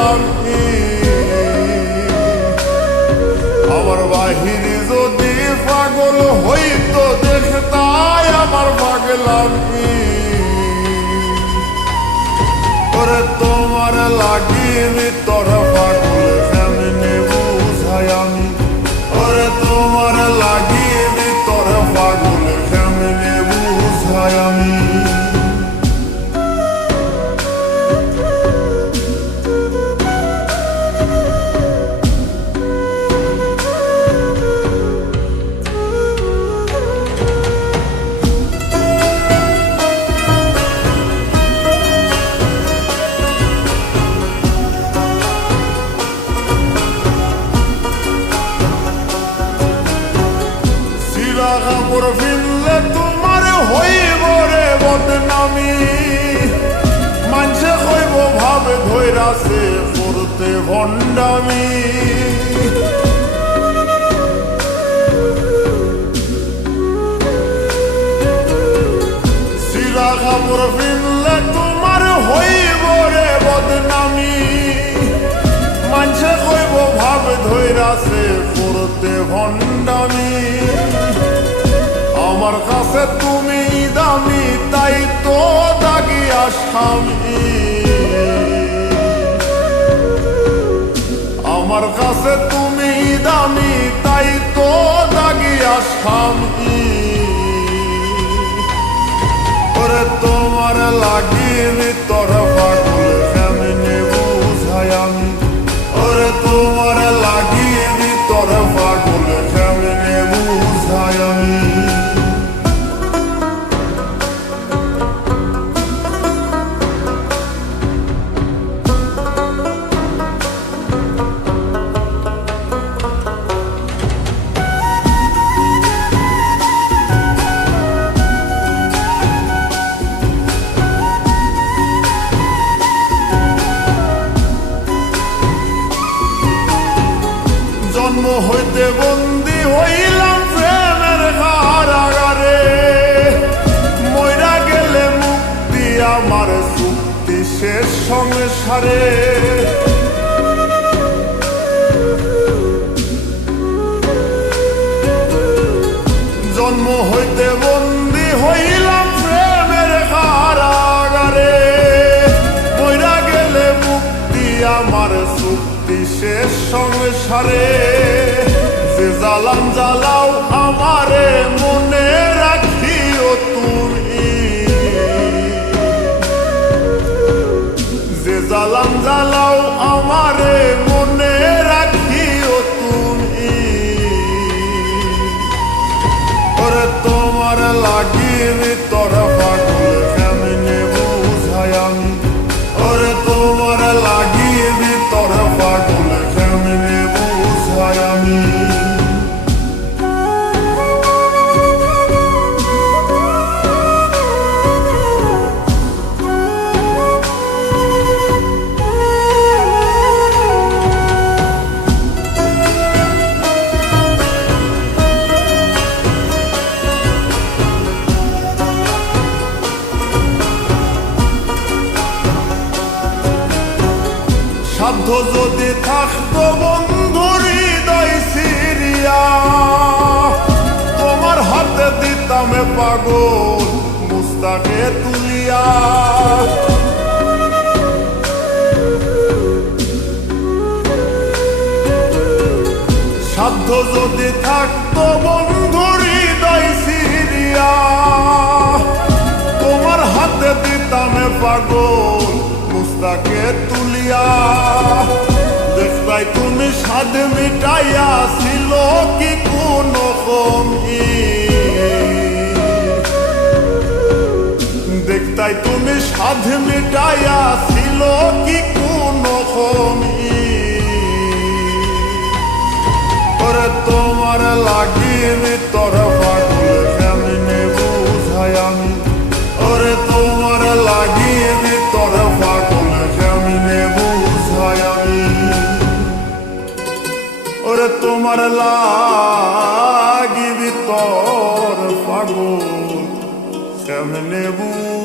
পাগলাম কি আমার বাহিরে যদি পাগল হইতো দেখতাই আমার পাগলাম কি ওরে তোমার লাগিয়ে তোর পাগল কেমনে বুঝাই আমি ওরে তোমার লাগিয়ে তোর পাগল কেমনে বুঝাই আমি কাপড় ফিরলে তোমার হইব রে বদনামি মানুষে হইব ভাবে ধৈরাছে করতে ভণ্ডামি সিরা কাপড় ফিরলে তোমার হইব রে বদনামি মানুষে হইব ভাবে ধৈরাছে করতে ভণ্ডামি আমার কাছে তুমি দামি তাই তো দাগিয়া স্বামী আমার কাছে তুমি দামি তাই তো দাগিয়া স্বামী ওরে তোমার লাগিয়ে তোর পাগল কেমনে বুঝাই আমি ওরে তোমার লাগিয়ে তোর পাগল কেমনে বুঝাই আমি জন্ম হইতে বন্দী হইলাম প্রেমের কারাগারে মইরা গেলে মুক্তি আমার চুক্তি শেষ সংসারে জন্ম হইতে বন্দী হইলাম প্রেমের কারাগারে মইরা গেলে মুক্তি আমার চুক্তি শেষ সংসারে যে জ্বালান জ্বালাও আমারে মনে রাখিও তুমি যে জ্বালান জ্বালাও আমারে মনে রাখিও তুমি ওরে তোমার লাগিয়ে তোর পাগল কেমনে বুঝাই আমি ওরে তোমার লাগিয়ে তোর পাগল কেমনে বুঝাই আমি সাধ্য যদি থাকতো বন্ধুর হৃদয় সিরিয়া তোমার হাতে দিতাম পাগল মুস্তাকে তুলিয়া সাধ্য যদি থাকতো বন্ধুর হৃদয় সিরিয়া তোমার হাতে দিতাম পাগল মুস্তাকে তুলিয়া দেখতাই তুমি স্বাদ মিটাইয়া ছিল কি কোন কমি দেখতাই তুমি স্বাদ মিটাইয়া ছিল কি কোন কমি ওরে তোমার লাগিয়ে তোর পাগল কেমনে বুঝাই আমি ওরে তোমার লাগিয়ে তোর পাগল কেমনে বুঝাই আমি ওরে তোমার লাগিবি তোর পাগল কেমনে বুঝাই